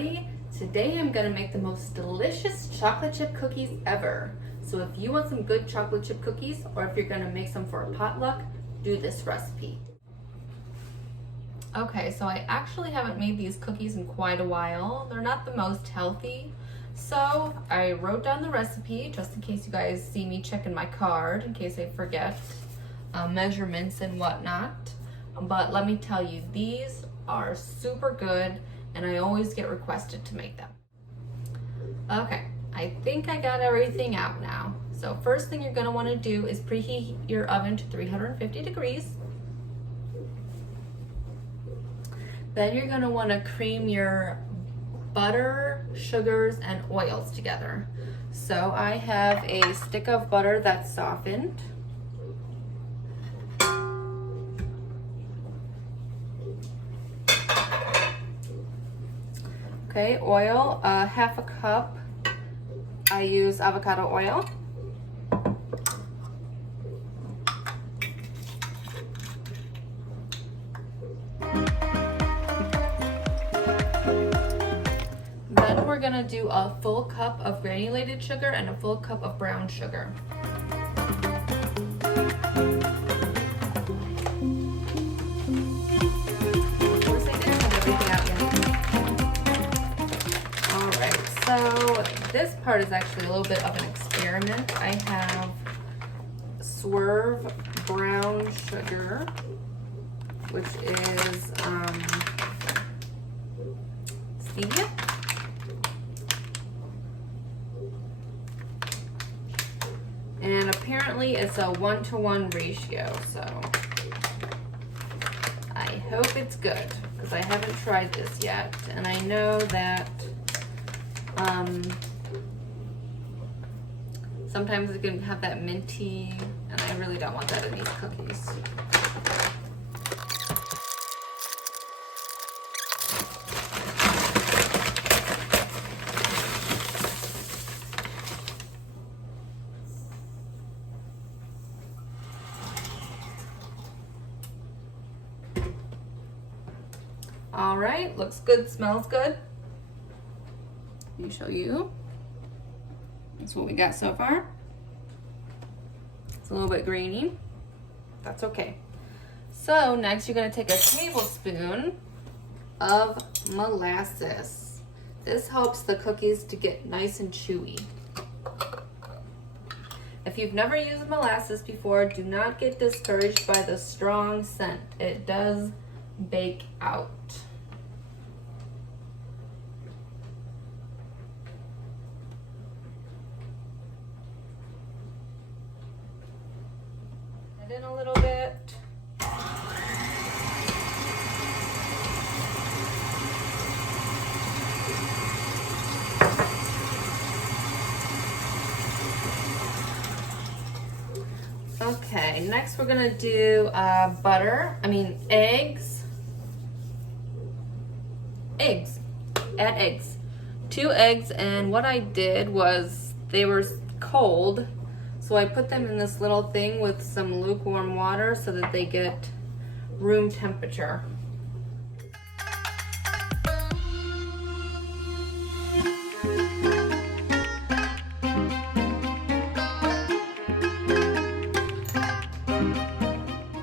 everybody. Today I'm gonna make the most delicious chocolate chip cookies ever. So if you want some good chocolate chip cookies, or if you're gonna make some for a potluck, do this recipe. Okay, so I actually haven't made these cookies in quite a while. They're not the most healthy. So I wrote down the recipe just in case you guys see me checking my card, in case I forget measurements and whatnot. But let me tell you, these are super good and I always get requested to make them. Okay, I think I got everything out now. So first thing you're gonna wanna do is preheat your oven to 350 degrees. Then you're gonna wanna cream your butter, sugars, and oils together. So I have a stick of butter that's softened. Okay, oil, half a cup. I use avocado oil. Then we're gonna do a full cup of granulated sugar and a full cup of brown sugar. So this part is actually a little bit of an experiment. I have Swerve brown sugar, which is stevia. And apparently it's a 1-to-1 ratio, so I hope it's good because I haven't tried this yet. And I know that sometimes it can have that minty, and I really don't want that in these cookies. All right, looks good, smells good. Let me show you. That's what we got so far. It's a little bit grainy. That's okay. So next you're gonna take a tablespoon of molasses. This helps the cookies to get nice and chewy. If you've never used molasses before, do not get discouraged by the strong scent. It does bake out. In a little bit. Okay, next we're gonna do eggs. Add eggs. 2 eggs, and what I did was they were cold. So I put them in this little thing with some lukewarm water so that they get room temperature.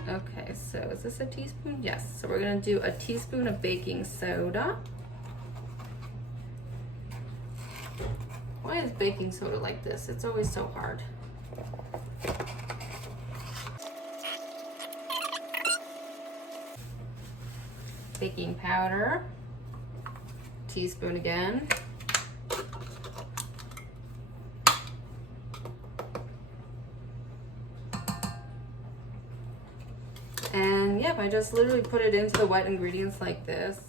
Okay, so is this a teaspoon? Yes, so we're gonna do a teaspoon of baking soda. Why is baking soda like this? It's always so hard. Baking powder, teaspoon again. And yep, I just literally put it into the wet ingredients like this.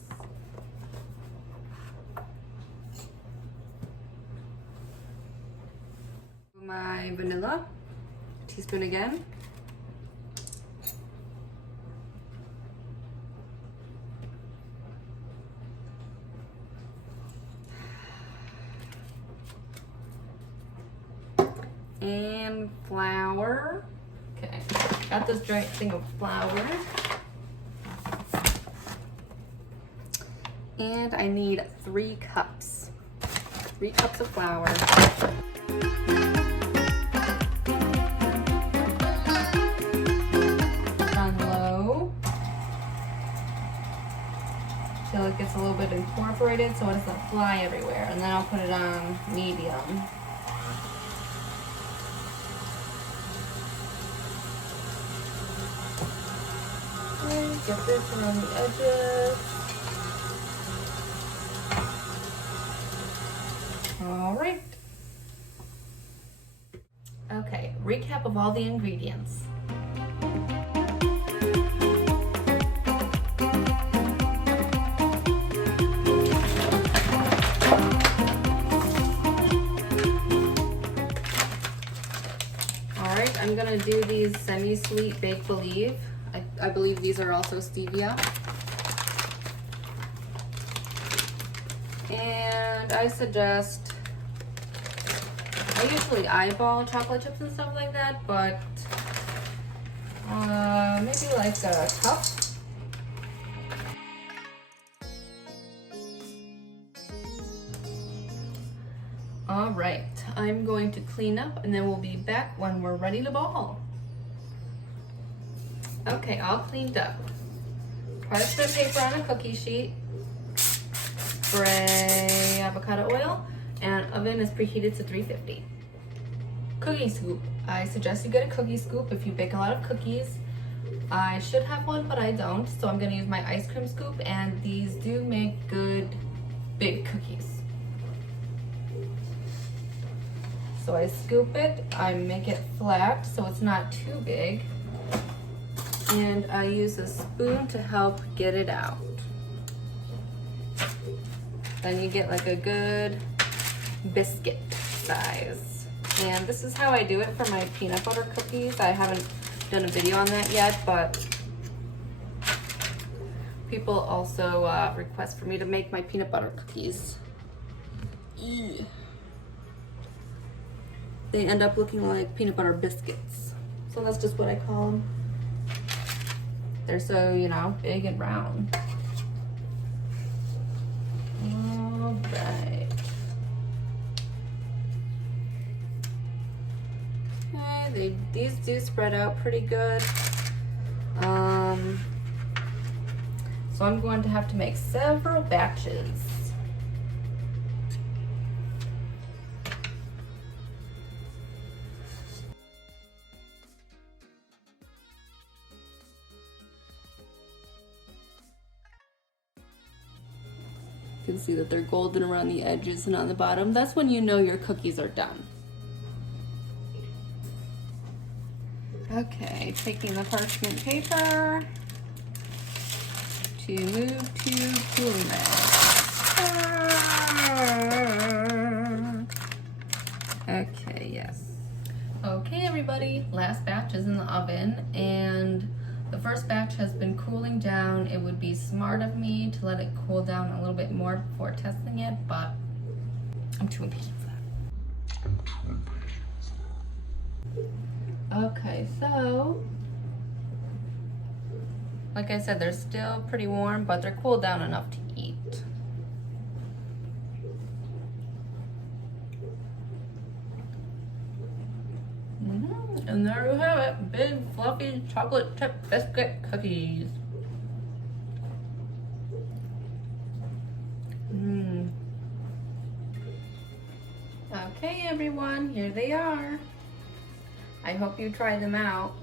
My vanilla, teaspoon again. And flour. Okay, got this giant thing of flour. And I need 3 cups. 3 cups of flour. On low. Till it gets a little bit incorporated so it doesn't fly everywhere. And then I'll put it on medium. And get this around the edges. All right. Okay, recap of all the ingredients. All right, I'm gonna do these semi-sweet Bake Believe. I believe these are also stevia. And I suggest, I usually eyeball chocolate chips and stuff like that, but maybe like a cup. All right, I'm going to clean up and then we'll be back when we're ready to ball. Okay, all cleaned up. Parchment paper on a cookie sheet. Spray avocado oil, and oven is preheated to 350. Cookie scoop. I suggest you get a cookie scoop if you bake a lot of cookies. I should have one, but I don't, so I'm gonna use my ice cream scoop, and these do make good big cookies. So I scoop it, I make it flat so it's not too big, and I use a spoon to help get it out. Then you get like a good biscuit size. And this is how I do it for my peanut butter cookies. I haven't done a video on that yet, but people also request for me to make my peanut butter cookies. Ew. They end up looking like peanut butter biscuits. So that's just what I call them. They're so, you know, big and round. Right. Okay, these do spread out pretty good. So I'm going to have to make several batches. You can see that they're golden around the edges and on the bottom. That's when you know your cookies are done. Okay, taking the parchment paper to move to cooling rack. Okay, yes. Okay, everybody, last batch is in the oven, and the first batch has been cooling down. It would be smart of me to let it cool down a little bit more before testing it, but I'm too impatient for that. Okay, so like I said, they're still pretty warm, but they're cooled down enough to eat. And there you have it, big fluffy chocolate chip biscuit cookies. Okay, everyone, here they are. I hope you try them out.